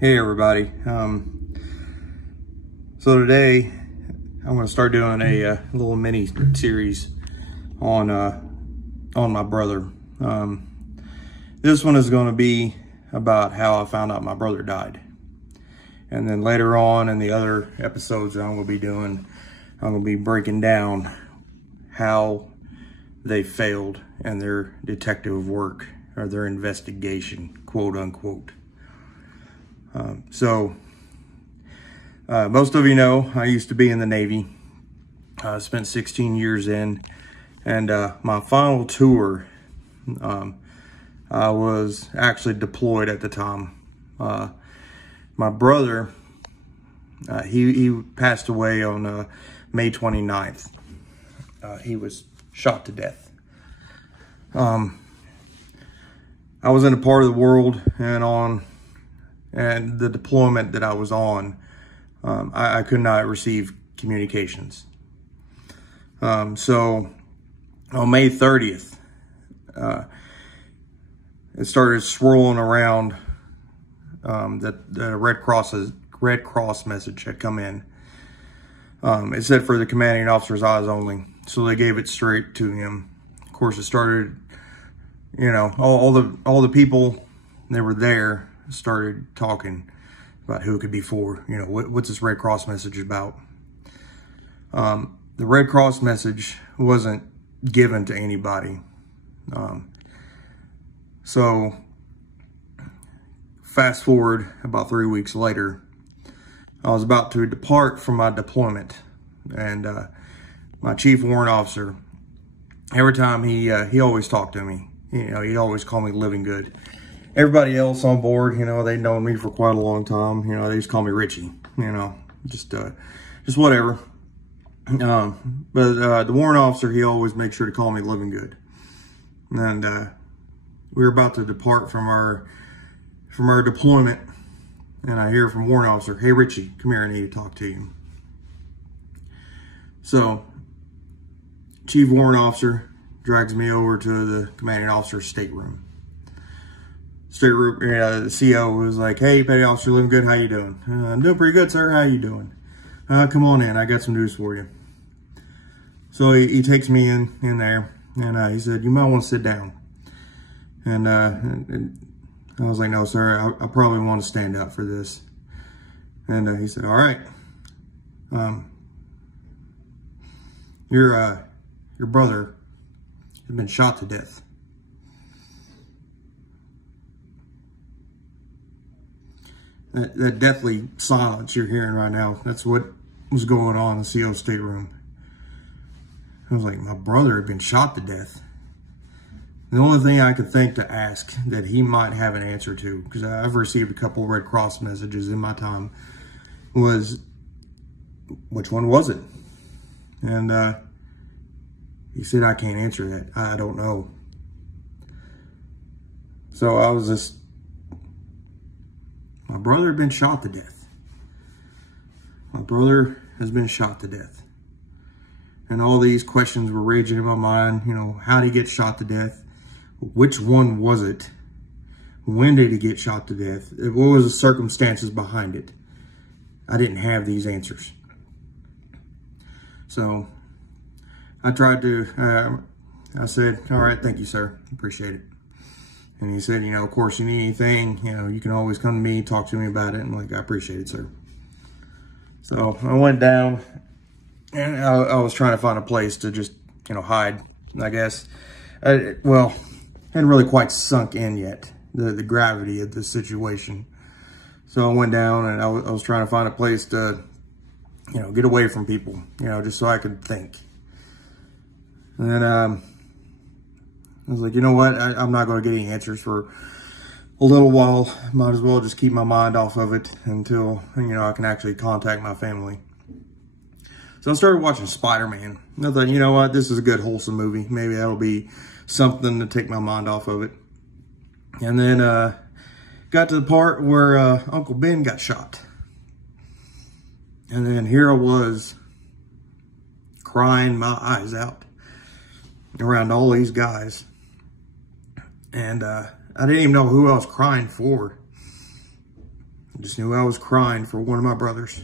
Hey everybody. So today I'm going to start doing a little mini series on my brother. This one is going to be about how I found out my brother died, and then later on in the other episodes that I'm going to be doing, I'm going to be breaking down how they failed in their detective work or their investigation, quote unquote. Most of you know I used to be in the Navy. I spent 16 years in, and my final tour, I was actually deployed at the time. My brother, he passed away on May 29th. He was shot to death. I was in a part of the world and the deployment that I was on, I could not receive communications. So on May 30th, it started swirling around that the Red Cross message had come in. It said for the commanding officer's eyes only, so they gave it straight to him. Of course, it started, you know, all the people that were there started talking about who it could be for. You know, what's this Red Cross message about? The Red Cross message wasn't given to anybody. So fast forward about 3 weeks later, I was about to depart from my deployment, and my chief warrant officer, every time he always talked to me, you know, he'd always call me Living Good. Everybody else on board, you know, they'd known me for quite a long time. You know, they just call me Richie, you know, just whatever. But the warrant officer, he always makes sure to call me Living Good. And we were about to depart from our deployment, and I hear from warrant officer, "Hey Richie, come here, I need to talk to you." So chief warrant officer drags me over to the commanding officer's stateroom. The CO was like, "Hey, Petty Officer Living Good, how you doing?" "I'm doing pretty good, sir. How you doing?" "Come on in. I got some news for you." So he takes me in there, and he said, "You might want to sit down." And I was like, "No, sir. I probably want to stand up for this." And he said, "All right. Your brother had been shot to death." That deathly silence you're hearing right now, that's what was going on in the CO stateroom. I was like, my brother had been shot to death. The only thing I could think to ask that he might have an answer to, because I've received a couple of Red Cross messages in my time, was, which one was it? And he said, "I can't answer that. I don't know." So I was just, my brother had been shot to death. My brother has been shot to death. And all these questions were raging in my mind. You know, how did he get shot to death? Which one was it? When did he get shot to death? What was the circumstances behind it? I didn't have these answers. So I tried to, I said, "All right, thank you, sir. Appreciate it." And he said, "You know, of course, you need anything, you know, you can always come to me, talk to me about it." I'm like, "I appreciate it, sir." So I went down, and I was trying to find a place to just, you know, hide, I guess. Well, hadn't really quite sunk in yet, the gravity of the situation. So I went down, and I was trying to find a place to, you know, get away from people, you know, just so I could think. And then I was like, you know what? I'm not going to get any answers for a little while. Might as well just keep my mind off of it until, you know, I can actually contact my family. So I started watching Spider-Man. I thought, you know what? This is a good, wholesome movie. Maybe that'll be something to take my mind off of it. And then got to the part where Uncle Ben got shot. And then here I was, crying my eyes out around all these guys. And I didn't even know who I was crying for. I just knew I was crying for one of my brothers.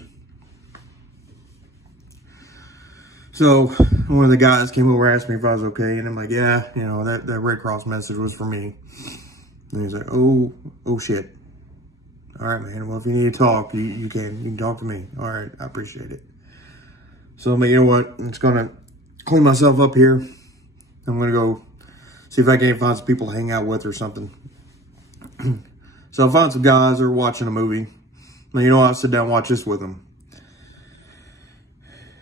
So one of the guys came over and asked me if I was okay. And I'm like, yeah, you know, that Red Cross message was for me. And he's like, oh shit. All right, man. Well, if you need to talk, you can talk to me. All right. I appreciate it. So I'm like, you know what? I'm just going to clean myself up here. I'm going to go see if I can't find some people to hang out with or something. So I found some guys that are watching a movie. And you know, I'll sit down and watch this with them.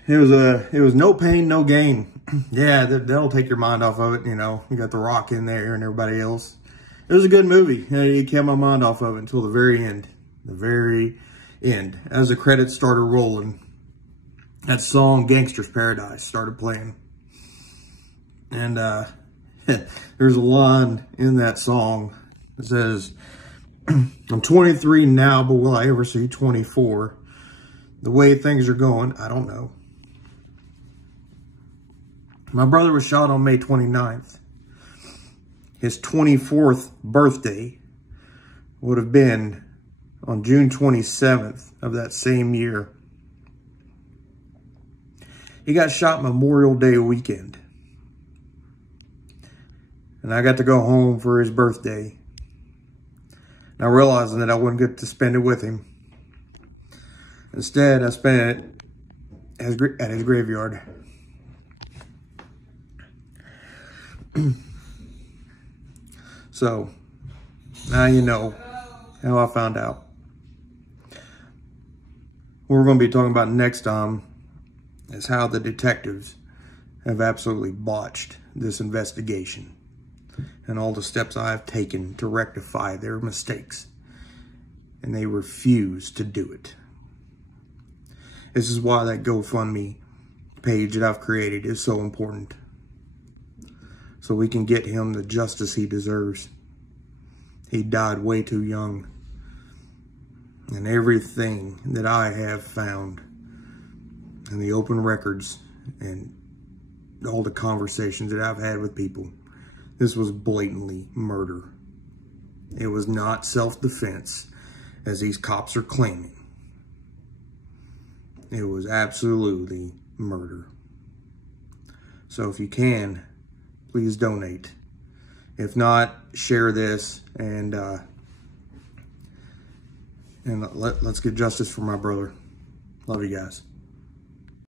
It was no pain, no gain. Yeah, that'll take your mind off of it. You know, you got The Rock in there and everybody else. It was a good movie. It kept my mind off of it until the very end. The very end. As the credits started rolling, that song Gangster's Paradise started playing. And there's a line in that song that says, I'm 23 now, but will I ever see 24? The way things are going, I don't know. My brother was shot on May 29th. His 24th birthday would have been on June 27th of that same year. He got shot Memorial Day weekend. And I got to go home for his birthday. Now realizing that I wouldn't get to spend it with him. Instead, I spent it at his graveyard. So, now you know how I found out. What we're going to be talking about next time is how the detectives have absolutely botched this investigation and all the steps I have taken to rectify their mistakes. And they refuse to do it. This is why that GoFundMe page that I've created is so important. So we can get him the justice he deserves. He died way too young. And everything that I have found in the open records and all the conversations that I've had with people, this was blatantly murder. It was not self-defense, as these cops are claiming. It was absolutely murder. So if you can, please donate. If not, share this and let's get justice for my brother. Love you guys.